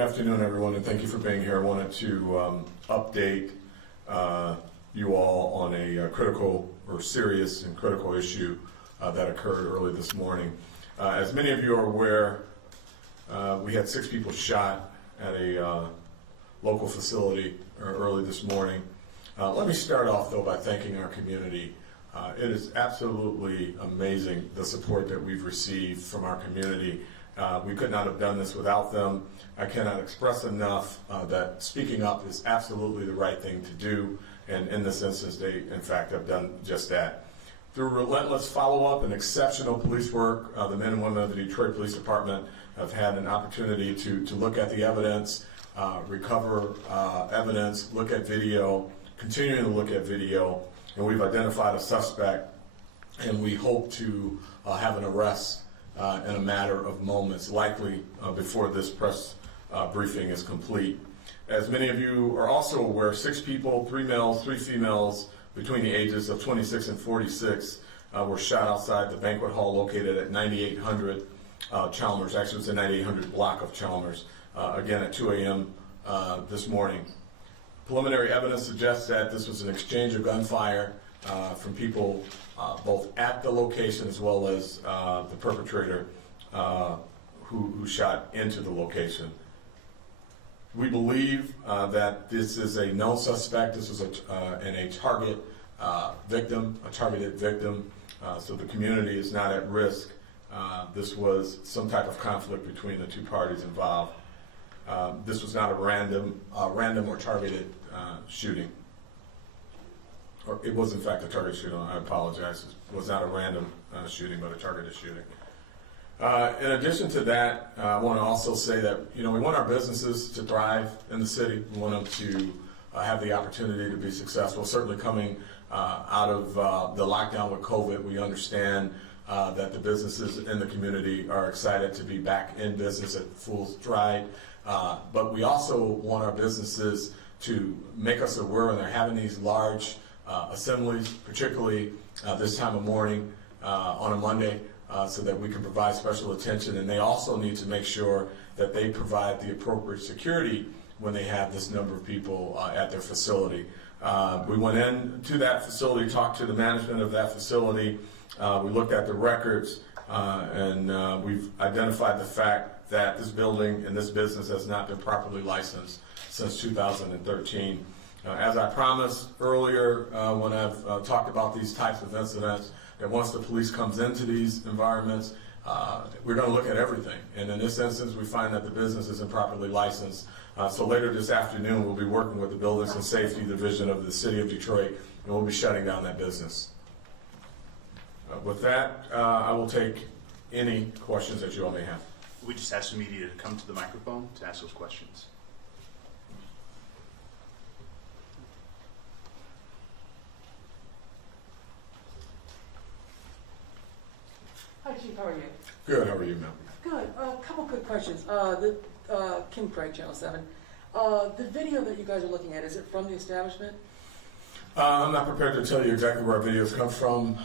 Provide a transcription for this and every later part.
Good afternoon, everyone, and thank you for being here. I wanted to update you all on a critical or serious and critical issue that occurred early this morning. As many of you are aware, we had 6 people shot at a local facility early this morning. Let me start off, though, by thanking our community. It is absolutely amazing the support that we've received from our community. We could not have done this without them. I cannot express enough that speaking up is absolutely the right thing to do, and in this instance, they, in fact, have done just that. Through relentless follow-up and exceptional police work, the men and women of the Detroit Police Department have had an opportunity to look at the evidence, recover evidence, look at video, continuing to look at video, and we've identified a suspect, and we hope to have an arrest in a matter of moments, likely before this press briefing is complete. As many of you are also aware, 6 people, 3 males, 3 females, between the ages of 26 and 46 were shot outside the banquet hall located at 9800 Chalmers. Actually, it's the 9800 block of Chalmers, again at 2 a.m. This morning. Preliminary evidence suggests that this was an exchange of gunfire from people both at the location as well as the perpetrator who shot into the location. We believe that this is a known suspect. This was a target victim, a targeted victim, so the community is not at risk. This was some type of conflict between the 2 parties involved. This was not a random or targeted shooting. Or it was in fact a target shooting. I apologize. It was not a random shooting, but a targeted shooting. In addition to that, I want to also say that we want our businesses to thrive in the city. We want them to have the opportunity to be successful. Certainly coming out of the lockdown with COVID, we understand that the businesses in the community are excited to be back in business at full stride. But we also want our businesses to make us aware when they're having these large assemblies, particularly this time of morning on a Monday, so that we can provide special attention. And they also need to make sure that they provide the appropriate security when they have this number of people at their facility. We went into that facility, talked to the management of that facility. We looked at the records, and we've identified the fact that this building and this business has not been properly licensed since 2013. As I promised earlier when I've talked about these types of incidents, that once the police comes into these environments, we're going to look at everything. And in this instance, we find that the business isn't properly licensed. So later this afternoon, we'll be working with the Buildings and Safety Division of the City of Detroit, and we'll be shutting down that business. With that, I will take any questions that you all may have. We just ask the media to come to the microphone to ask those questions. Hi, Chief. How are you? Good. How are you, ma'am? Good. A couple quick questions. Kim Craig, Channel 7. The video that you guys are looking at, is it from the establishment? I'm not prepared to tell you exactly where our videos come from.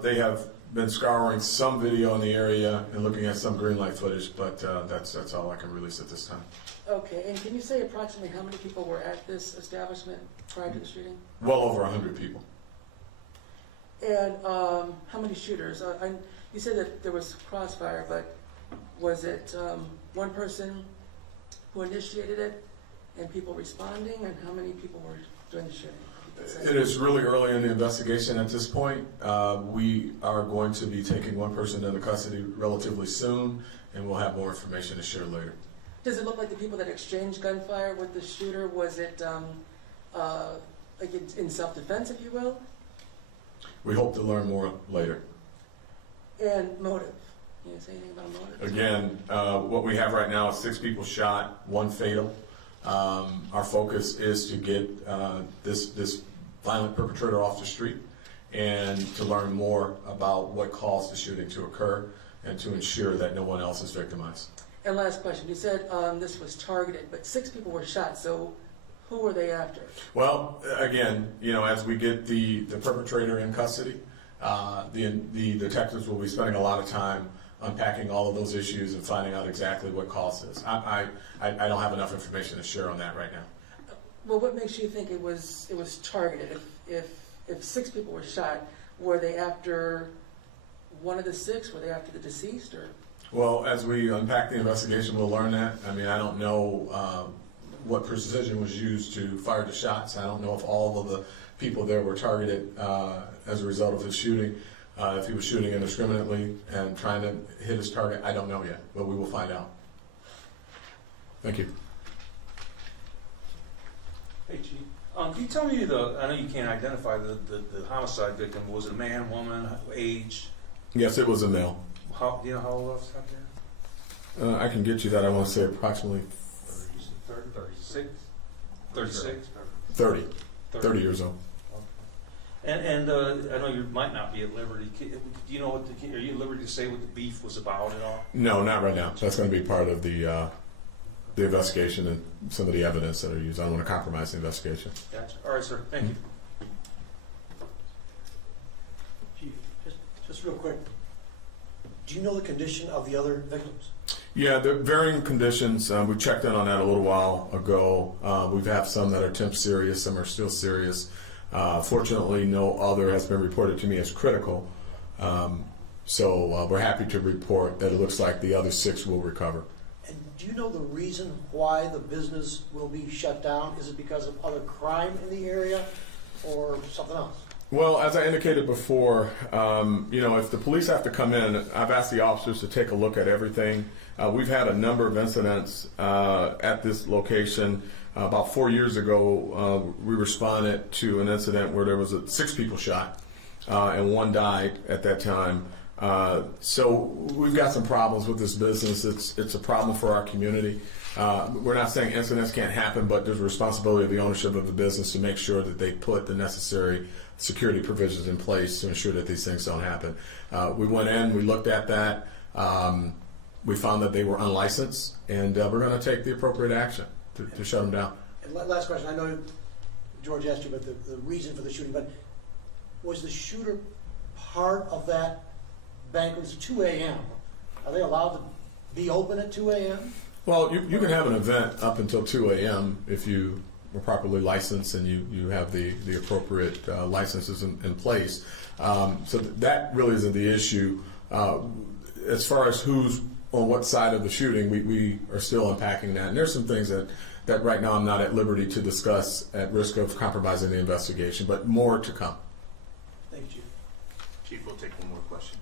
They have been scouring some video in the area and looking at some green light footage, but that's all I can release at this time. Okay. And can you say approximately how many people were at this establishment prior to the shooting? Well over 100 people. And how many shooters? You said that there was crossfire, but was it one person who initiated it and people responding, and how many people were doing the shooting? It is really early in the investigation at this point. We are going to be taking one person into custody relatively soon, and we'll have more information to share later. Does it look like the people that exchanged gunfire with the shooter, was it like in self-defense, if you will? We hope to learn more later. And motive. Can you say anything about motive? Again, what we have right now is 6 people shot, 1 fatal. Our focus is to get this violent perpetrator off the street and to learn more about what caused the shooting to occur and to ensure that no one else is victimized. And last question. You said this was targeted, but 6 people were shot, so who were they after? Well, again, as we get the perpetrator in custody, the detectives will be spending a lot of time unpacking all of those issues and finding out exactly what caused this. I don't have enough information to share on that right now. Well, what makes you think it was targeted? If 6 people were shot, were they after one of the 6? Were they after the deceased, or? Well, as we unpack the investigation, we'll learn that. I mean, I don't know what precision was used to fire the shots. I don't know if all of the people there were targeted as a result of his shooting. If he was shooting indiscriminately and trying to hit his target, I don't know yet, but we will find out. Thank you. Hey, Chief. Can you tell me I know you can't identify the homicide victim. Was it a man, woman, age? Yes, it was a male. Do you know how old was out there? I can get you that. I want to say approximately 36? 36? 30 years old. And I know you might not be at liberty. Do you know are you at liberty to say what the beef was about at all? No, not right now. That's going to be part of the investigation and some of the evidence that are used. I don't want to compromise the investigation. Gotcha. All right, sir. Thank you. Chief, just real quick, do you know the condition of the other victims? Yeah, they're varying conditions. We checked in on that a little while ago. We've had some that are temp serious, some are still serious. Fortunately, no other has been reported to me as critical. So we're happy to report that it looks like the other 6 will recover. And do you know the reason why the business will be shut down? Is it because of other crime in the area or something else? Well, as I indicated before, if the police have to come in, I've asked the officers to take a look at everything. We've had a number of incidents at this location. About 4 years ago, we responded to an incident where there was 6 people shot and 1 died at that time. So we've got some problems with this business. It's a problem for our community. We're not saying incidents can't happen, but there's a responsibility of the ownership of the business to make sure that they put the necessary security provisions in place to ensure that these things don't happen. We went in, we looked at that. We found that they were unlicensed, and we're going to take the appropriate action to shut them down. And last question, I know George asked you about the reason for the shooting, but was the shooter part of that banquet? It's 2 a.m. Are they allowed to be open at 2 a.m.? Well, you can have an event up until 2 a.m. if you were properly licensed and you have the appropriate licenses in place. So that really isn't the issue. As far as who's on what side of the shooting, we are still unpacking that. And there's some things that right now I'm not at liberty to discuss at risk of compromising the investigation, but more to come. Thank you, Chief. Chief, we'll take one more question.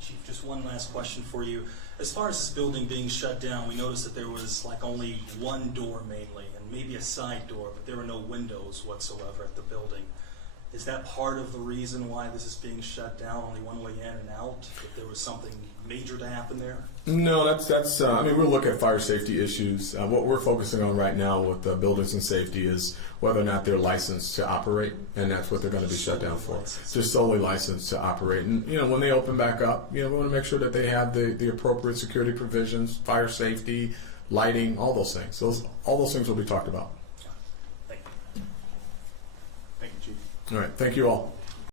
Chief, just one last question for you. As far as this building being shut down, we noticed that there was like only 1 door mainly, and maybe a side door, but there were no windows whatsoever at the building. Is that part of the reason why this is being shut down, only one way in and out? If there was something major to happen there? No, that's. We'll look at fire safety issues. What we're focusing on right now with buildings and safety is whether or not they're licensed to operate, and that's what they're going to be shut down for. Just solely licensed to operate. And when they open back up, we want to make sure that they have the appropriate security provisions, fire safety, lighting, all those things. All those things will be talked about. Thank you. Thank you, Chief. All right. Thank you all.